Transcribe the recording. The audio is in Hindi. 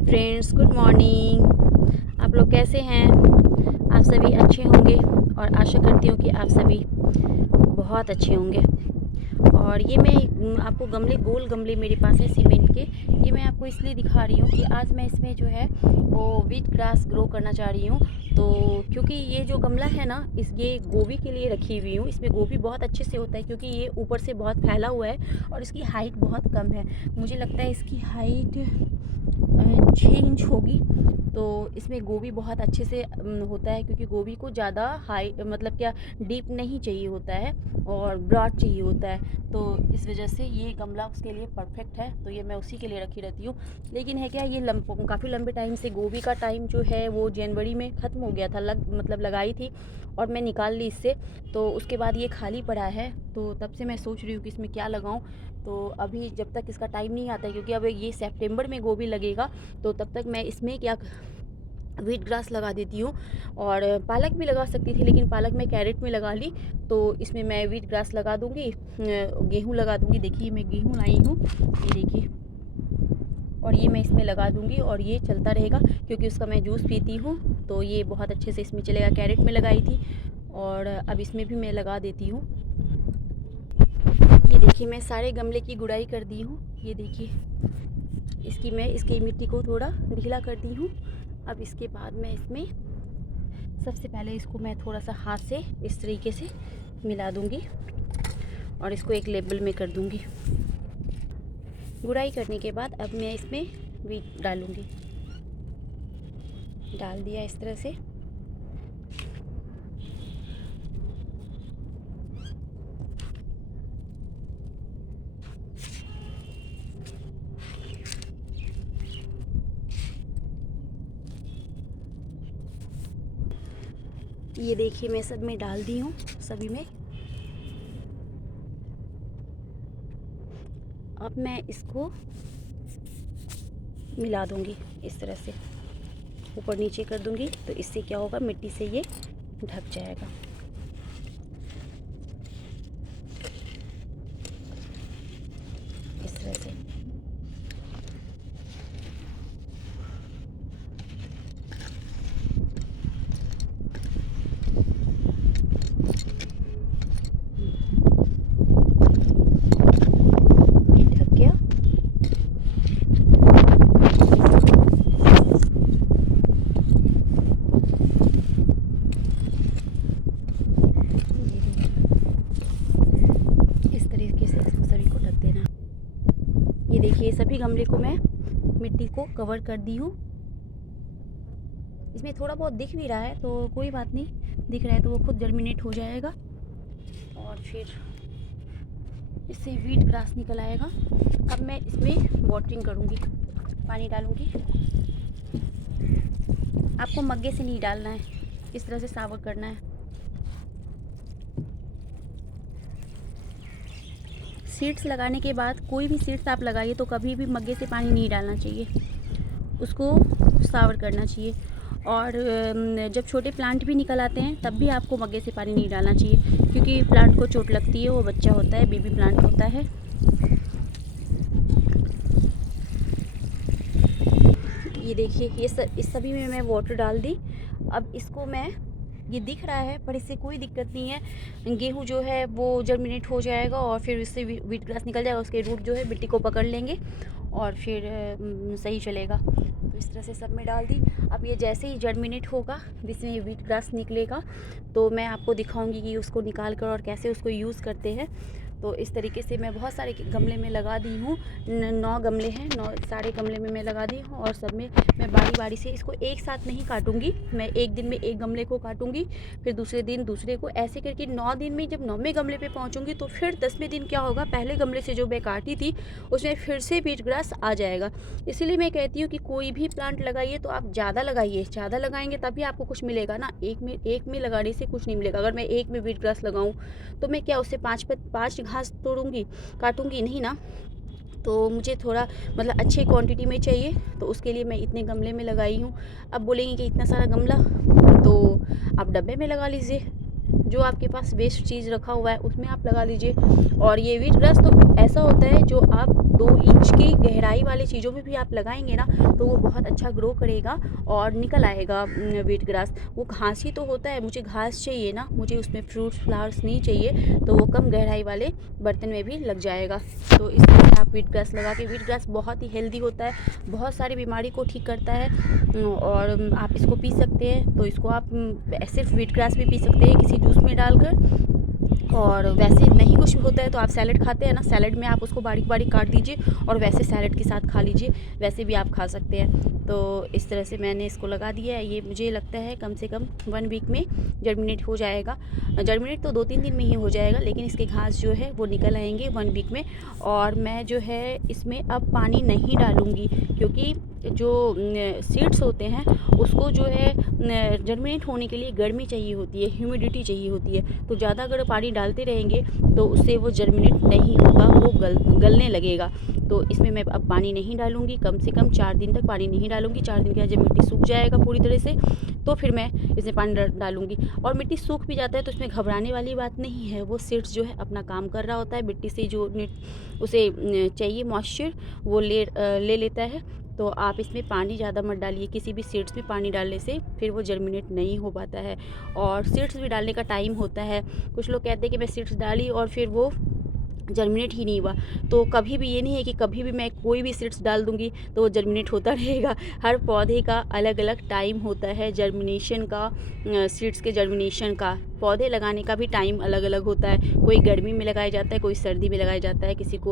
Hello friends, good morning. आप लोग कैसे हैं? आप सभी अच्छे होंगे और आशा करती हूँ कि आप सभी बहुत अच्छे होंगे। और ये मैं आपको गोल गमले मेरे पास है सीमेंट के। ये मैं आपको इसलिए दिखा रही हूँ कि आज मैं इसमें जो है वो वीट ग्रास ग्रो करना चाह रही हूँ। तो क्योंकि ये जो गमला है ना, ये गोभी के लिए रखी हुई हूँ। इसमें गोभी बहुत अच्छे से होता है क्योंकि ये ऊपर से बहुत फैला हुआ है और इसकी हाइट बहुत कम है। मुझे लगता है इसकी हाइट 6 इंच होगी। तो इसमें गोभी बहुत अच्छे से होता है क्योंकि गोभी को ज़्यादा हाई मतलब क्या डीप नहीं चाहिए होता है और ब्रॉड चाहिए होता है। तो इस वजह से ये गमला उसके लिए परफेक्ट है। तो ये मैं उसी के लिए रखी रहती हूँ। लेकिन है क्या, ये काफ़ी लंबे टाइम से गोभी का टाइम जो है वो जनवरी में ख़त्म हो गया था। लगाई थी और मैं निकाल ली इससे। तो उसके बाद ये खाली पड़ा है। तो तब से मैं सोच रही हूँ कि इसमें क्या लगाऊँ। तो अभी जब तक इसका टाइम नहीं आता है, क्योंकि अब ये सितंबर में गोभी लगेगा, तो तब तक मैं इसमें क्या वीट ग्रास लगा देती हूँ। और पालक भी लगा सकती थी, लेकिन पालक मैं कैरेट में लगा ली। तो इसमें मैं वीट ग्रास लगा दूँगी, गेहूँ लगा दूँगी। देखिए मैं गेहूँ लाई हूँ, ये देखिए। और ये मैं इसमें लगा दूँगी और ये चलता रहेगा क्योंकि उसका मैं जूस पीती हूँ। तो ये बहुत अच्छे से इसमें चलेगा। कैरेट में लगाई थी और अब इसमें भी मैं लगा देती हूँ। ये देखिए मैं सारे गमले की गुड़ाई कर दी हूँ। ये देखिए इसकी मिट्टी को थोड़ा ढीला कर दी हूँ। अब इसके बाद मैं इसमें सबसे पहले इसको मैं थोड़ा सा हाथ से इस तरीके से मिला दूँगी और इसको एक लेबल में कर दूँगी। गुड़ाई करने के बाद अब मैं इसमें वीट डालूँगी। डाल दिया इस तरह से। ये देखिए मैं सब में डाल दी हूँ, सभी में। अब मैं इसको मिला दूँगी इस तरह से, ऊपर नीचे कर दूँगी। तो इससे क्या होगा, मिट्टी से ये ढक जाएगा। इस तरह से। ये ढक गया। इस तरीके से इसको सभी को ढक देना। ये देखिए सभी गमले को मैं मिट्टी को कवर कर दी हूँ। इसमें थोड़ा बहुत दिख भी रहा है तो कोई बात नहीं, दिख रहा है तो वो खुद जर्मिनेट हो जाएगा और फिर इससे वीट ग्रास निकल आएगा। अब मैं इसमें वाटरिंग करूँगी, पानी डालूँगी। आपको मग्गे से नहीं डालना है, इस तरह से सावर करना है। सीड्स लगाने के बाद कोई भी सीड्स आप लगाइए तो कभी भी मग्गे से पानी नहीं डालना चाहिए, उसको सावर करना चाहिए। और जब छोटे प्लांट भी निकल आते हैं तब भी आपको मग्गे से पानी नहीं डालना चाहिए, क्योंकि प्लांट को चोट लगती है। वो बच्चा होता है, बेबी प्लांट होता है। ये देखिए इस सभी में मैं वाटर डाल दी। अब इसको मैं, ये दिख रहा है पर इससे कोई दिक्कत नहीं है। गेहूँ जो है वो जर्मिनेट हो जाएगा और फिर इससे वीट ग्रास निकल जाएगा। उसके रूट जो है मिट्टी को पकड़ लेंगे और फिर सही चलेगा। तो इस तरह से सब में डाल दी। अब ये जैसे ही जर्मिनेट होगा, जिसमें ये वीट ग्रास निकलेगा, तो मैं आपको दिखाऊंगी कि उसको निकाल कर और कैसे उसको यूज़ करते हैं। तो इस तरीके से मैं बहुत सारे गमले में लगा दी हूँ। 9 गमले हैं, 9 सारे गमले में मैं लगा दी हूँ। और सब में मैं बारी बारी से इसको एक साथ नहीं काटूँगी। मैं एक दिन में एक गमले को काटूँगी, फिर दूसरे दिन दूसरे को, ऐसे करके 9 दिन में जब 9वें गमले पे पहुँचूँगी तो फिर 10वें दिन क्या होगा, पहले गमले से जो मैं काटी थी उसमें फिर से वीट ग्रास आ जाएगा। इसीलिए मैं कहती हूँ कि कोई भी प्लांट लगाइए तो आप ज़्यादा लगाइए। ज़्यादा लगाएंगे तभी आपको कुछ मिलेगा ना। एक में लगाने से कुछ नहीं मिलेगा। अगर मैं एक में वीट ग्रास लगाऊँ तो मैं क्या उससे 5 घास तोड़ूँगी, काटूँगी नहीं ना। तो मुझे थोड़ा मतलब अच्छे क्वांटिटी में चाहिए, तो उसके लिए मैं इतने गमले में लगाई हूँ। अब बोलेंगे कि इतना सारा गमला, तो आप डब्बे में लगा लीजिए। जो आपके पास वेस्ट चीज़ रखा हुआ है उसमें आप लगा लीजिए। और ये वीट ग्रास तो ऐसा होता है जो आप 2 इंच की गहराई वाली चीज़ों में भी आप लगाएंगे ना तो वो बहुत अच्छा ग्रो करेगा और निकल आएगा वीट ग्रास। वो घास ही तो होता है, मुझे घास चाहिए ना, मुझे उसमें फ्रूट्स फ्लावर्स नहीं चाहिए, तो वो कम गहराई वाले बर्तन में भी लग जाएगा। तो इस तरह से आप वीट ग्रास लगा के, वीट ग्रास बहुत ही हेल्दी होता है, बहुत सारी बीमारी को ठीक करता है और आप इसको पी सकते हैं। तो इसको आप सिर्फ वीट ग्रास भी पी सकते हैं किसी जूस में डालकर, और वैसे नहीं कुछ होता है तो आप सैलड खाते हैं ना, सैलड में आप उसको बारीक बारीक काट दीजिए और वैसे सैलड के साथ खा लीजिए, वैसे भी आप खा सकते हैं। तो इस तरह से मैंने इसको लगा दिया है। ये मुझे लगता है कम से कम 1 वीक में जर्मिनेट हो जाएगा। जर्मिनेट तो 2-3 दिन में ही हो जाएगा, लेकिन इसके घास जो है वो निकल आएंगे 1 वीक में। और मैं जो है इसमें अब पानी नहीं डालूँगी, क्योंकि जो सीड्स होते हैं उसको जो है जर्मिनेट होने के लिए गर्मी चाहिए होती है, ह्यूमिडिटी चाहिए होती है। तो ज़्यादा अगर पानी डालते रहेंगे तो उससे वो जर्मिनेट नहीं होगा, वो गलने लगेगा। तो इसमें मैं अब पानी नहीं डालूँगी, कम से कम 4 दिन तक पानी नहीं डालूँगी। 4 दिन के बाद जब मिट्टी सूख जाएगा पूरी तरह से तो फिर मैं इसमें पानी डालूँगी। और मिट्टी सूख भी जाता है तो इसमें घबराने वाली बात नहीं है, वो सीड्स जो है अपना काम कर रहा होता है, मिट्टी से जो उसे चाहिए मॉइस्चर वो ले लेता है। तो आप इसमें पानी ज़्यादा मत डालिए, किसी भी सीड्स में पानी डालने से फिर वो जर्मिनेट नहीं हो पाता है। और सीड्स भी डालने का टाइम होता है, कुछ लोग कहते हैं कि मैं सीड्स डाली और फिर वो जर्मिनेट ही नहीं हुआ। तो कभी भी ये नहीं है कि कभी भी मैं कोई भी सीड्स डाल दूँगी तो वो जर्मिनेट होता रहेगा। हर पौधे का अलग अलग टाइम होता है जर्मिनेशन का, सीड्स के जर्मिनेशन का। पौधे लगाने का भी टाइम अलग अलग होता है, कोई गर्मी में लगाया जाता है, कोई सर्दी में लगाया जाता है, किसी को